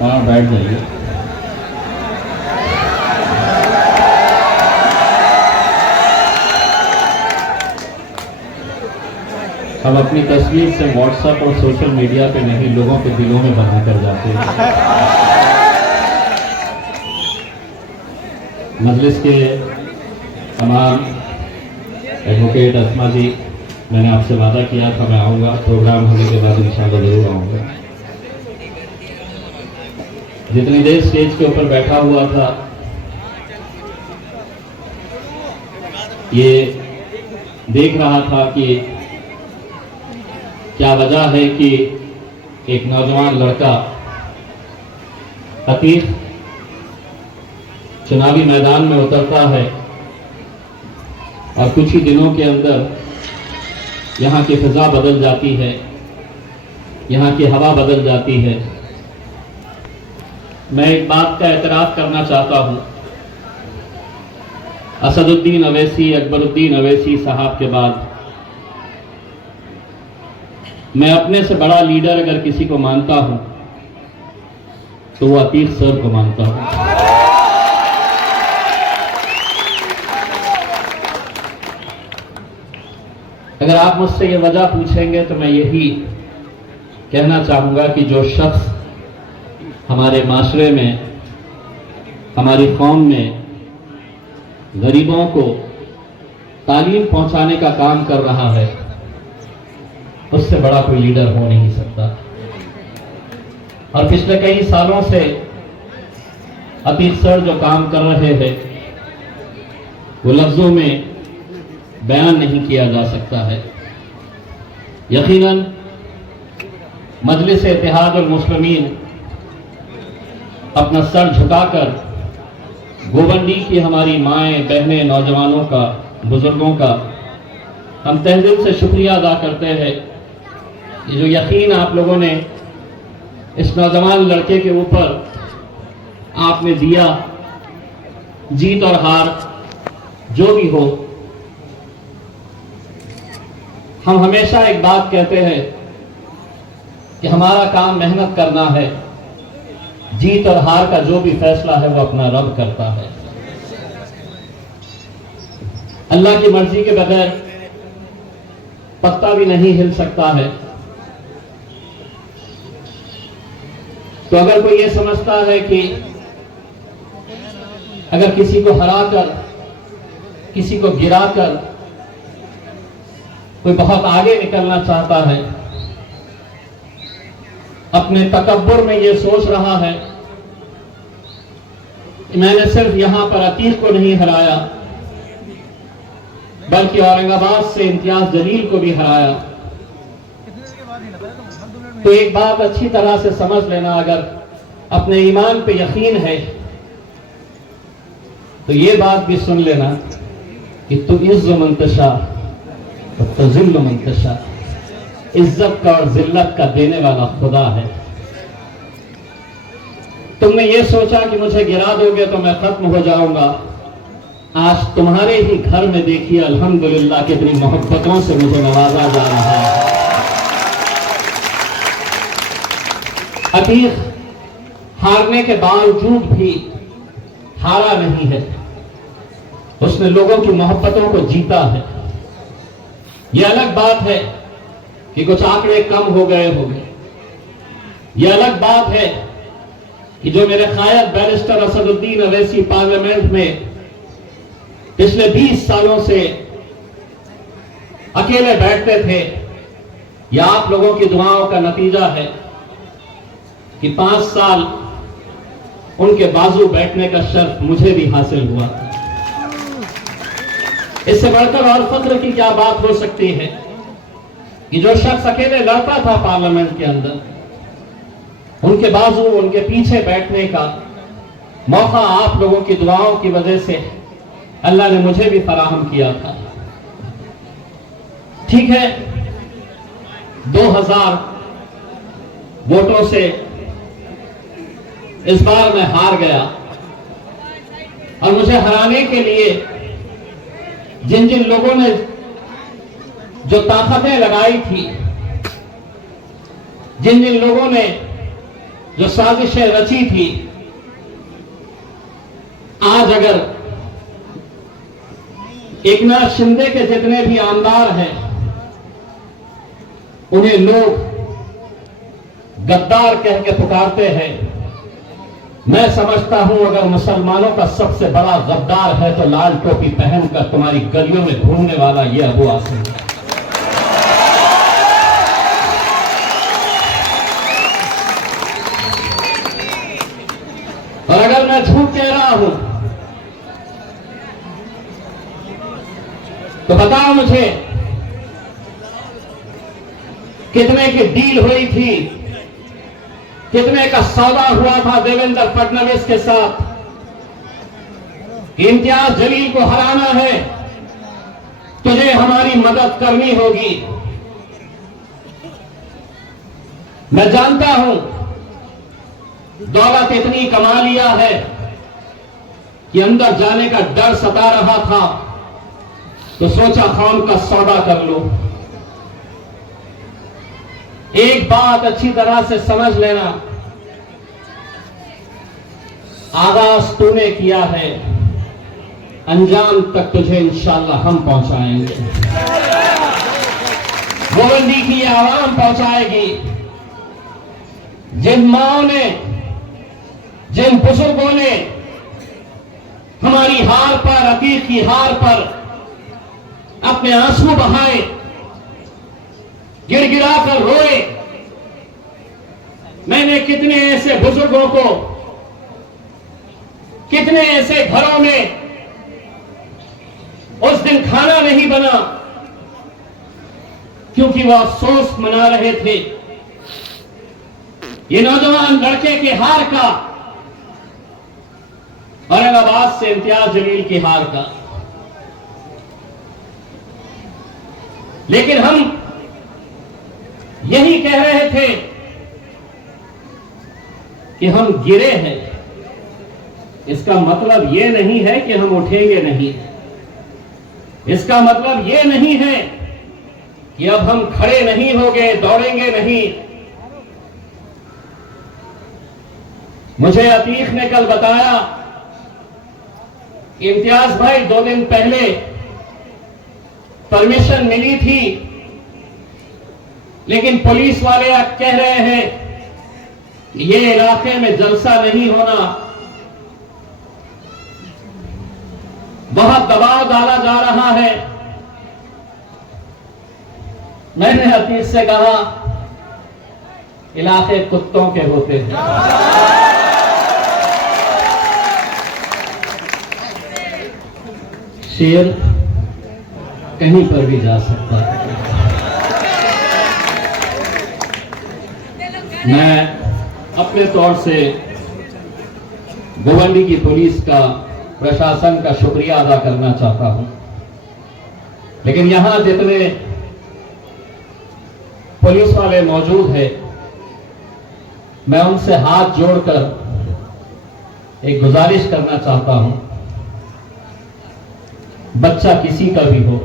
हाँ बैठ जाइए। हम अपनी तस्वीर से व्हाट्सएप और सोशल मीडिया पे नहीं, लोगों के दिलों में बना कर जाते हैं। मजलिस के तमाम एडवोकेट अस्मा जी, मैंने आपसे वादा किया था मैं आऊँगा, प्रोग्राम होने के बाद इंशाल्लाह ज़रूर आऊँगा। जितनी देर स्टेज के ऊपर बैठा हुआ था, ये देख रहा था कि क्या वजह है कि एक नौजवान लड़का अतीक चुनावी मैदान में उतरता है और कुछ ही दिनों के अंदर यहाँ की फिजा बदल जाती है, यहाँ की हवा बदल जाती है। मैं एक बात का एतराफ़ करना चाहता हूँ। असदुद्दीन अवैसी, अकबरुद्दीन अवैसी साहब के बाद मैं अपने से बड़ा लीडर अगर किसी को मानता हूँ तो वो अतीक सर को मानता हूँ। अगर आप मुझसे ये वजह पूछेंगे तो मैं यही कहना चाहूँगा कि जो शख्स हमारे माशरे में, हमारी कौम में गरीबों को तालीम पहुँचाने का काम कर रहा है, उससे बड़ा कोई लीडर हो नहीं सकता। और पिछले कई सालों से अतीक सर जो काम कर रहे हैं वो लफ्जों में बयान नहीं किया जा सकता है। यकीनन मजलिस इत्तेहादुल मुस्लिमीन अपना सर झुकाकर गोबंडी की हमारी माएँ, बहनें, नौजवानों का, बुजुर्गों का हम तहे से शुक्रिया अदा करते हैं। ये जो यकीन आप लोगों ने इस नौजवान लड़के के ऊपर आपने दिया, जीत और हार जो भी हो, हम हमेशा एक बात कहते हैं कि हमारा काम मेहनत करना है, जीत और हार का जो भी फैसला है वो अपना रब करता है। अल्लाह की मर्जी के बगैर पत्ता भी नहीं हिल सकता है। तो अगर कोई ये समझता है कि अगर किसी को हराकर, किसी को गिराकर कोई बहुत आगे निकलना चाहता है, अपने तकब्बुर में ये सोच रहा है कि मैंने सिर्फ यहां पर अतीक को नहीं हराया बल्कि औरंगाबाद से इम्तियाज जलील को भी हराया, तो एक बात अच्छी तरह से समझ लेना, अगर अपने ईमान पे यकीन है तो ये बात भी सुन लेना कि तू इज़्ज़ु मन तशा व तुज़िल्लु मन तशा, इज्जत का और जिल्लत का देने वाला खुदा है। तुमने ये सोचा कि मुझे गिरा दोगे तो मैं खत्म हो जाऊंगा, आज तुम्हारे ही घर में देखिए अल्हम्दुलिल्लाह कितनी मोहब्बतों से मुझे नवाजा जा रहा है। अतीक हारने के बावजूद भी हारा नहीं है, उसने लोगों की मोहब्बतों को जीता है। यह अलग बात है कि कुछ आंकड़े कम हो गए होंगे, यह अलग बात है कि जो मेरे कायद बैरिस्टर असदुद्दीन अवैसी पार्लियामेंट में पिछले 20 सालों से अकेले बैठते थे, यह आप लोगों की दुआओं का नतीजा है कि 5 साल उनके बाजू बैठने का शर्फ मुझे भी हासिल हुआ। इससे बढ़कर और फख्र की क्या बात हो सकती है कि जो शख्स अकेले लड़ता था पार्लियामेंट के अंदर, उनके बाजू, उनके पीछे बैठने का मौका आप लोगों की दुआओं की वजह से अल्लाह ने मुझे भी फराहम किया था। ठीक है, 2000 वोटों से इस बार मैं हार गया और मुझे हराने के लिए जिन जिन लोगों ने जो ताकतें लगाई थी, जिन जिन लोगों ने जो साजिशें रची थी, आज अगर एकनाथ शिंदे के जितने भी आमदार हैं उन्हें लोग गद्दार कह के पुकारते हैं, मैं समझता हूं अगर मुसलमानों का सबसे बड़ा गद्दार है तो लाल टोपी पहनकर तुम्हारी गलियों में घूमने वाला यह अबू आसिम है। और अगर मैं झूठ कह रहा हूं तो बताओ मुझे कितने की डील हुई थी, कितने का सौदा हुआ था देवेंद्र फडणवीस के साथ। इम्तियाज जलील को हराना है, तुझे हमारी मदद करनी होगी। मैं जानता हूं दौलत इतनी कमा लिया है कि अंदर जाने का डर सता रहा था, तो सोचा कौम का सौदा कर लो। एक बात अच्छी तरह से समझ लेना, आगाज तूने किया है, अंजाम तक तुझे इंशाअल्लाह हम पहुंचाएंगे। गोवंडी की आवाम पहुंचाएगी। जिन माओं ने, जिन बुजुर्गों ने हमारी हार पर, अतीत की हार पर अपने आंसू बहाए, गिड़गिड़ा कर रोए, मैंने कितने ऐसे बुजुर्गों को, कितने ऐसे घरों में उस दिन खाना नहीं बना क्योंकि वह अफसोस मना रहे थे ये नौजवान लड़के के हार का, औरंगाबाद से इम्तियाज जलील की हार का। लेकिन हम यही कह रहे थे कि हम गिरे हैं, इसका मतलब यह नहीं है कि हम उठेंगे नहीं। इसका मतलब यह नहीं है कि अब हम खड़े नहीं होंगे, दौड़ेंगे नहीं। मुझे अतीक ने कल बताया, इम्तियाज भाई 2 दिन पहले परमिशन मिली थी, लेकिन पुलिस वाले अब कह रहे हैं ये इलाके में जलसा नहीं होना, बहुत दबाव डाला जा रहा है। मैंने अतीक से कहा इलाके कुत्तों के होते हैं, शेर कहीं पर भी जा सकता है। मैं अपने तौर से गोवंडी की पुलिस का, प्रशासन का शुक्रिया अदा करना चाहता हूं, लेकिन यहां जितने पुलिस वाले मौजूद हैं, मैं उनसे हाथ जोड़कर एक गुजारिश करना चाहता हूं, बच्चा किसी का भी हो,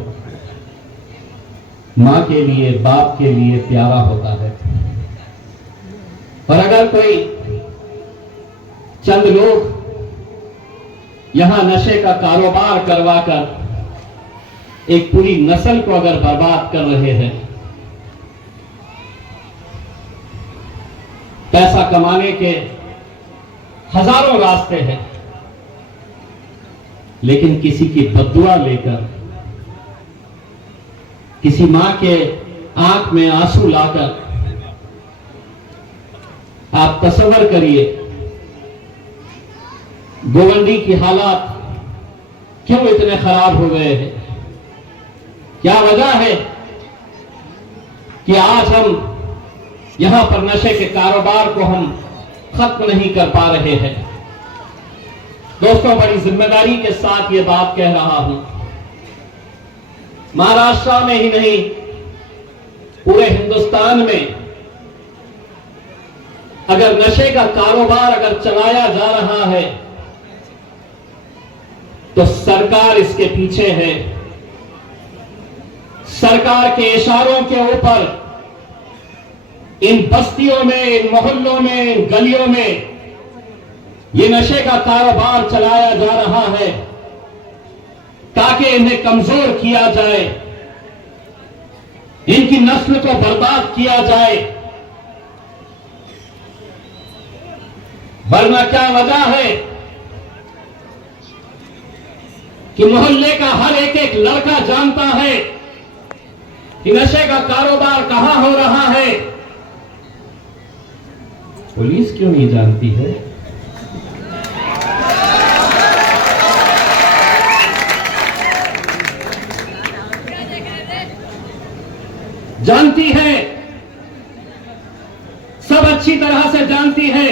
मां के लिए, बाप के लिए प्यारा होता है। और अगर कोई चंद लोग यहां नशे का कारोबार करवाकर एक पूरी नस्ल को अगर बर्बाद कर रहे हैं, पैसा कमाने के हजारों रास्ते हैं, लेकिन किसी की बद्दुआ लेकर, किसी मां के आंख में आंसू लाकर, आप तसव्वुर करिए गोवंडी की हालात क्यों इतने खराब हो गए हैं। क्या वजह है कि आज हम यहां पर नशे के कारोबार को हम खत्म नहीं कर पा रहे हैं। दोस्तों, बड़ी जिम्मेदारी के साथ ये बात कह रहा हूं, महाराष्ट्र में ही नहीं पूरे हिंदुस्तान में अगर नशे का कारोबार अगर चलाया जा रहा है तो सरकार इसके पीछे है। सरकार के इशारों के ऊपर इन बस्तियों में, इन मोहल्लों में, इन गलियों में ये नशे का कारोबार चलाया जा रहा है ताकि इन्हें कमजोर किया जाए, इनकी नस्ल को बर्बाद किया जाए। वरना क्या वजह है कि मोहल्ले का हर एक एक लड़का जानता है कि नशे का कारोबार कहां हो रहा है। पुलिस क्यों नहीं जानती है? जानती है, सब अच्छी तरह से जानती है।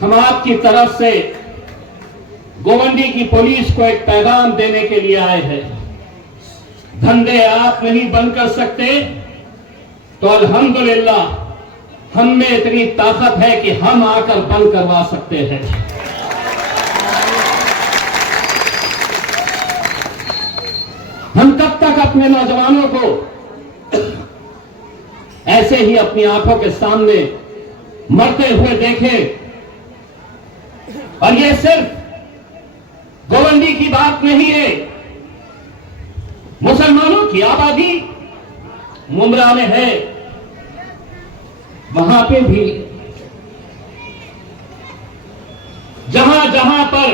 हम आपकी तरफ से गोवंडी की पुलिस को एक पैगाम देने के लिए आए हैं। धंधे आप नहीं बंद कर सकते तो अल्हम्दुलिल्लाह हम में इतनी ताकत है कि हम आकर बंद करवा सकते हैं। हम कब तक अपने नौजवानों को ऐसे ही अपनी आंखों के सामने मरते हुए देखें? और ये सिर्फ गोवंडी की बात नहीं है, मुसलमानों की आबादी मुमरा में है, वहां पे भी जहां जहां पर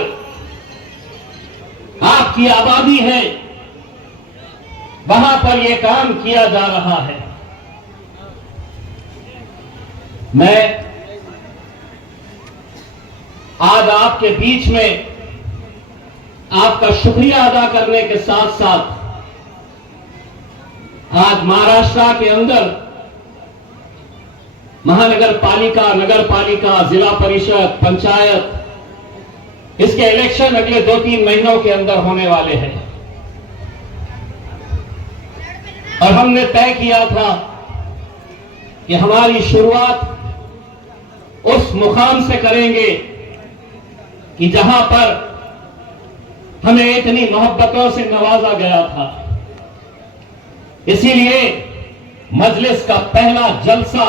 आपकी आबादी है वहां पर यह काम किया जा रहा है। मैं आज आपके बीच में आपका शुक्रिया अदा करने के साथ साथ आज महाराष्ट्र के अंदर महानगर पालिका, नगर पालिका, जिला परिषद, पंचायत, इसके इलेक्शन अगले 2-3 महीनों के अंदर होने वाले हैं। और हमने तय किया था कि हमारी शुरुआत उस मुकाम से करेंगे कि जहां पर हमें इतनी मोहब्बतों से नवाजा गया था। इसीलिए मजलिस का पहला जलसा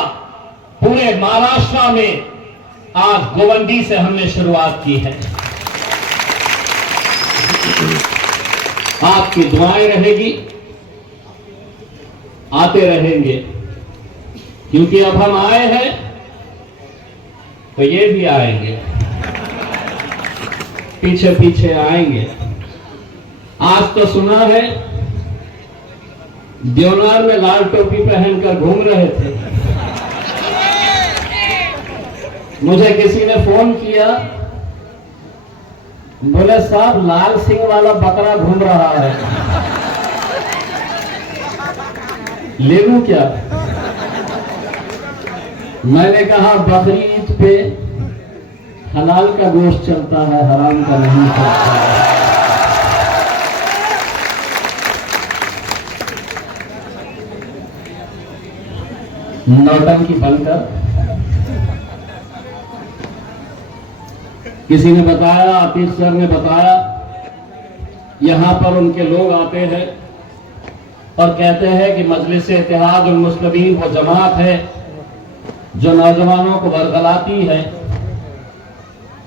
पूरे महाराष्ट्र में आज गोवंडी से हमने शुरुआत की है। आपकी दुआएं रहेगी, आते रहेंगे, क्योंकि अब हम आए हैं तो ये भी आएंगे, पीछे पीछे आएंगे। आज तो सुना है देवनार में लाल टोपी पहनकर घूम रहे थे। मुझे किसी ने फोन किया, बोले साहब लाल सिंह वाला बकरा घूम रहा है, ले लूं क्या? मैंने कहा बकरी ईद पे हलाल का गोश्त चलता है, हराम का नहीं चलता है। नौटंकी बनकर किसी ने बताया, आतिफ सर ने बताया, यहां पर उनके लोग आते हैं और कहते हैं कि मजलिस इत्तेहाद उल मुस्लिमीन वो जमात है जो नौजवानों को बरगलाती है,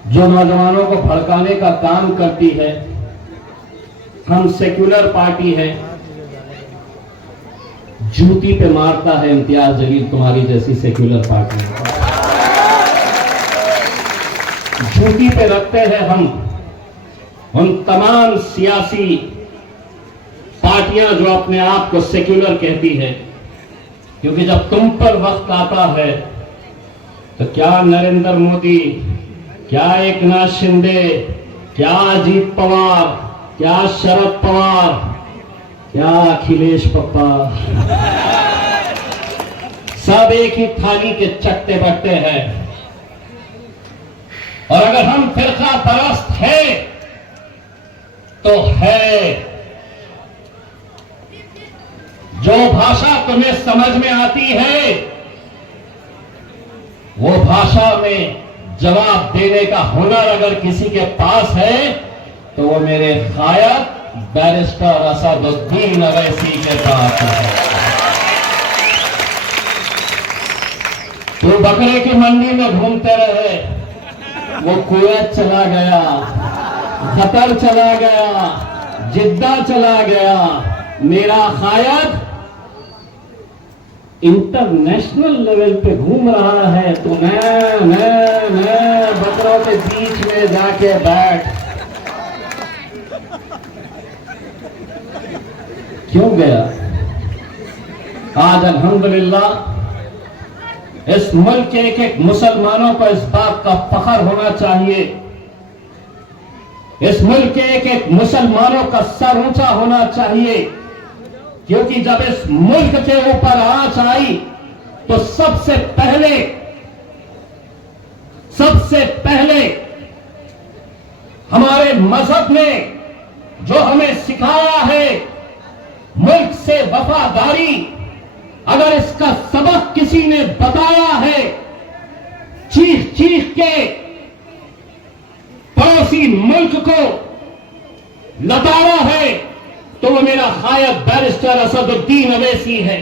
जो नौजवानों को भड़काने का काम करती है। हम सेक्युलर पार्टी है, जूती पे मारता है इम्तियाज जलील तुम्हारी जैसी सेक्युलर पार्टी, जूती पे रखते हैं हम उन तमाम सियासी पार्टियां जो अपने आप को सेक्युलर कहती है। क्योंकि जब तुम पर वक्त आता है तो क्या नरेंद्र मोदी, क्या एकनाथ शिंदे, क्या अजीत पवार, क्या शरद पवार, क्या अखिलेश पप्पा, सब एक ही थाली के चट्टे बट्टे हैं। और अगर हम फिरका परस्त है तो है, जो भाषा तुम्हें समझ में आती है वो भाषा में जवाब देने का हुनर अगर किसी के पास है तो वो मेरे गायक बैरिस्टर असदुद्दीन अवैसी के पास है। तो बकरे की मंडी में घूमते रहे, वो कुवैत चला गया, कतर चला गया, जिद्दा चला गया। मेरा खायद इंटरनेशनल लेवल पे घूम रहा है, तो मैं बकरों के बीच में जाके बैठ। क्यों गया? आज अल्हम्दुलिल्लाह इस मुल्क के एक एक मुसलमानों को इस बात का फख्र होना चाहिए, इस मुल्क के एक एक मुसलमानों का सर ऊंचा होना चाहिए, क्योंकि जब इस मुल्क के ऊपर आंच आई तो सबसे पहले हमारे मजहब ने जो हमें सिखाया है मुल्क से वफादारी, अगर इसका सबक किसी ने बताया है, चीख चीख के पड़ोसी मुल्क को लताड़ा है, तो वो मेरा खायद बैरिस्टर असदुद्दीन अवैसी है।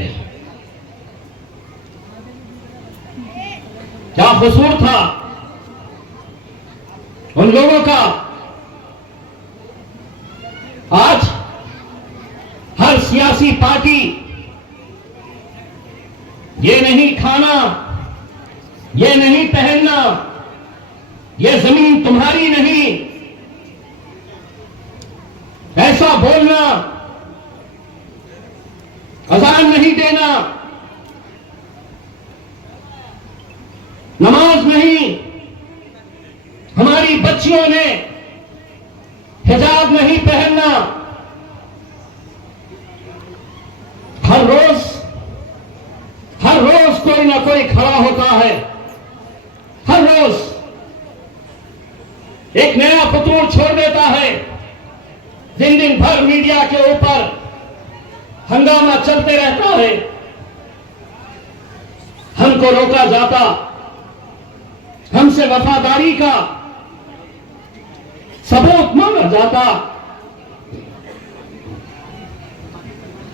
क्या कसूर था उन लोगों का? आज हर सियासी पार्टी ये नहीं खाना, ये नहीं पहनना, ये जमीन तुम्हारी नहीं, ऐसा बोलना, अजान नहीं देना, नमाज नहीं, हमारी बच्चियों ने हिजाब नहीं पहनना। हर रोज कोई ना कोई खड़ा होता है, हर रोज एक नया फतूर छोड़ देता है। दिन भर मीडिया के ऊपर हंगामा चलते रहता है, हमको रोका जाता, हमसे वफादारी का सबूत मांगा जाता।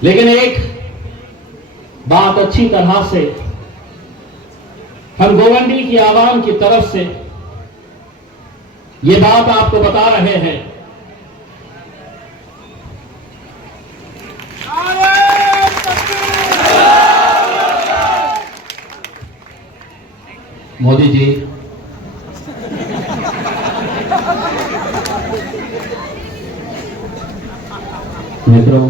लेकिन एक बात अच्छी तरह से हम गोवंडी की आवाम की तरफ से ये बात आपको बता रहे हैं, मोदी जी मित्रों,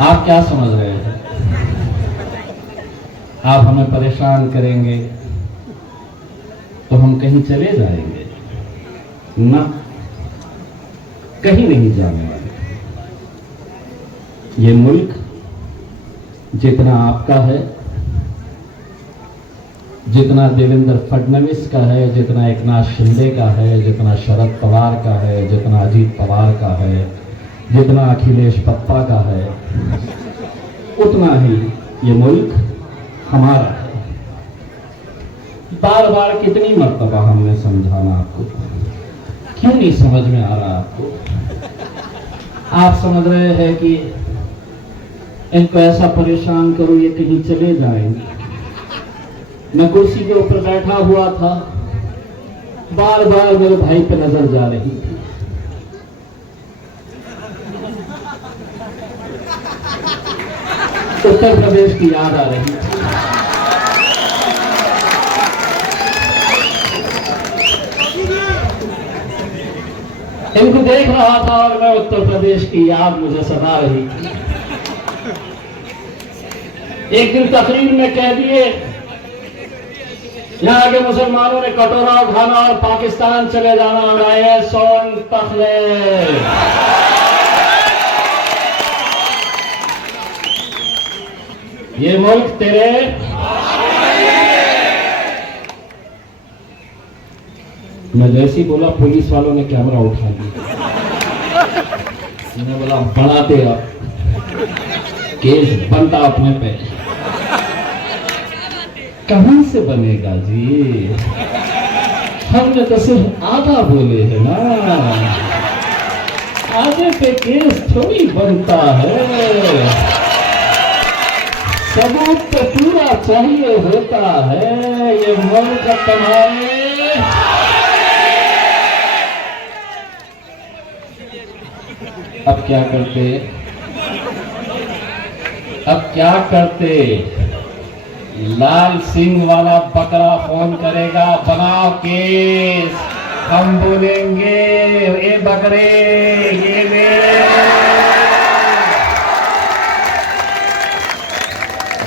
आप क्या समझ रहे हैं? आप हमें परेशान करेंगे तो हम कहीं चले जाएंगे? ना, कहीं नहीं जाने वाले। ये मुल्क जितना आपका है, जितना देवेंद्र फडणवीस का है, जितना एकनाथ शिंदे का है, जितना शरद पवार का है, जितना अजीत पवार का है, जितना अखिलेश पप्पा का है, उतना ही ये मुल्क हमारा है। बार बार कितनी मर्तबा हमने समझाना आपको, क्यों नहीं समझ में आ रहा आपको? आप समझ रहे हैं कि इनको ऐसा परेशान करो ये कहीं चले जाएंगे। मैं कुर्सी के ऊपर बैठा हुआ था, बार बार मेरे भाई पे नजर जा रही थी। उत्तर प्रदेश की याद आ रही थी। इनको देख रहा था और मैं उत्तर प्रदेश की याद मुझे सता रही थी। एक दिन तकरीर में कह दिए यहाँ के मुसलमानों ने कटोरा उठाना और पाकिस्तान चले जाना, मैं सोन तखले। ये मुल्क तेरे मैं जैसे ही बोला पुलिस वालों ने कैमरा उठा लिया। मैंने बोला बढ़ाते आप, केस बनता अपने पे। कहां से बनेगा जी? हमने तो सिर्फ आधा बोले है ना, आधे पे केस थोड़ी बनता है। सबूत तो पूरा चाहिए होता है ये मुल्क तुम्हारे। अब क्या करते, अब क्या करते? लाल सिंह वाला बकरा फोन करेगा, बनाओ केस, हम बोलेंगे ए बकरे ये ले।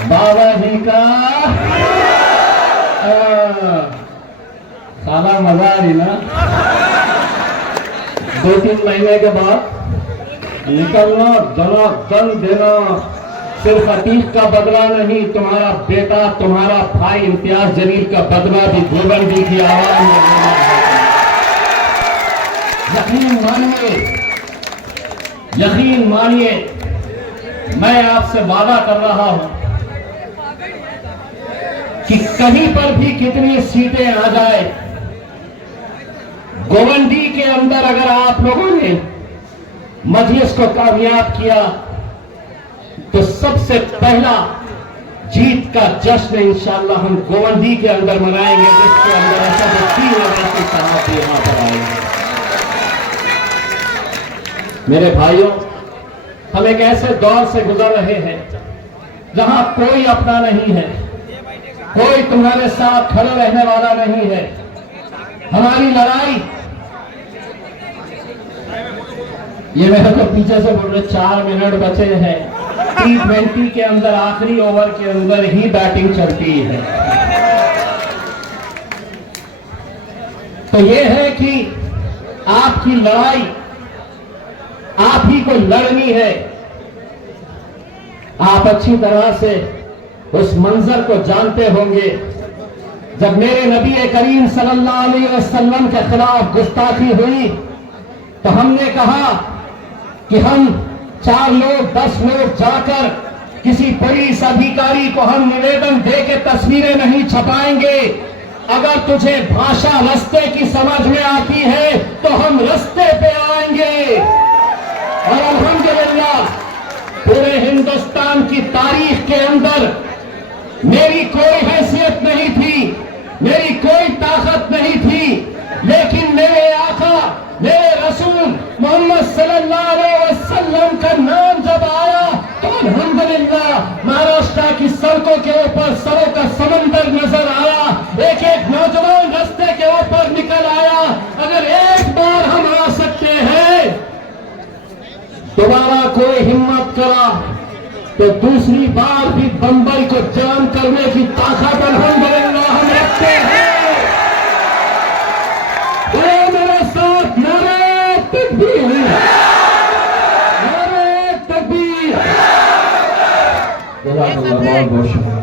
बाबा जी का साला मजा आ रही ना। 2-3 महीने के बाद निकलना, दन देना। सिर्फ अतीक का बदला नहीं, तुम्हारा बेटा, तुम्हारा भाई इम्तियाज जलील का बदला भी गोवंदी की आवाज में। यकीन मानिए, यकीन मानिए, मैं आपसे वादा कर रहा हूं कि कहीं पर भी कितनी सीटें आ जाए, गोवंदी के अंदर अगर आप लोगों ने मजलिस को कामयाब किया तो सबसे पहला जीत का जश्न इंशाअल्लाह हम गोवंदी के अंदर मनाएंगे, जिसके अंदर ऐसा यहां पर आएंगे। मेरे भाइयों, हम एक ऐसे दौर से गुजर रहे हैं जहां कोई अपना नहीं है, कोई तुम्हारे साथ खड़े रहने वाला नहीं है। हमारी लड़ाई, ये मेरे को पीछे से बोल रहे 4 मिनट बचे हैं। T20 के अंदर आखिरी ओवर के अंदर ही बैटिंग चलती है। तो ये है कि आपकी लड़ाई आप ही को लड़नी है। आप अच्छी तरह से उस मंजर को जानते होंगे जब मेरे नबी करीम सल्लल्लाहु अलैहि वसल्लम के खिलाफ गुस्ताखी हुई तो हमने कहा कि हम 4 लोग 10 लोग जाकर किसी पुलिस अधिकारी को हम निवेदन दे के तस्वीरें नहीं छपाएंगे। अगर तुझे भाषा रास्ते की समझ में आती है तो हम रास्ते पे आएंगे। और अल्हम्दुलिल्लाह पूरे हिंदुस्तान की तारीख के अंदर मेरी कोई हैसियत नहीं थी, मेरी कोई ताकत नहीं थी, लेकिन मेरे आका, मेरे रसूल मोहम्मद सल्लल्लाहु अलैहि वसल्लम का नाम जब आया तो अल्हम्दुलिल्लाह महाराष्ट्र की सड़कों के ऊपर सरों का समंदर नजर आया। एक एक नौजवान रास्ते के ऊपर निकल आया। अगर एक बार हम आ सकते हैं, दोबारा कोई हिम्मत करा तो दूसरी बार भी बंबई को जाम करने की ताकत अल्हम्दुलिल्लाह हम रखते हैं। मेरे साथ नारे तकबीर, नारे तकबीर। बहुत बहुत शुक्रिया।